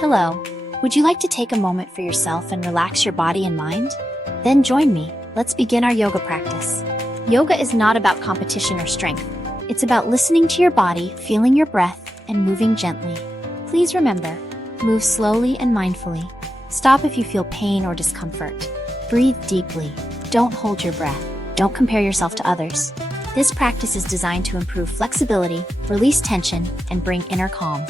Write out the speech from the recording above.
Hello. Would you like to take a moment for yourself and relax your body and mind? Then join me. Let's begin our yoga practice. Yoga is not about competition or strength. It's about listening to your body, feeling your breath, and moving gently. Please remember, move slowly and mindfully. Stop if you feel pain or discomfort. Breathe deeply. Don't hold your breath. Don't compare yourself to others. This practice is designed to improve flexibility, release tension, and bring inner calm.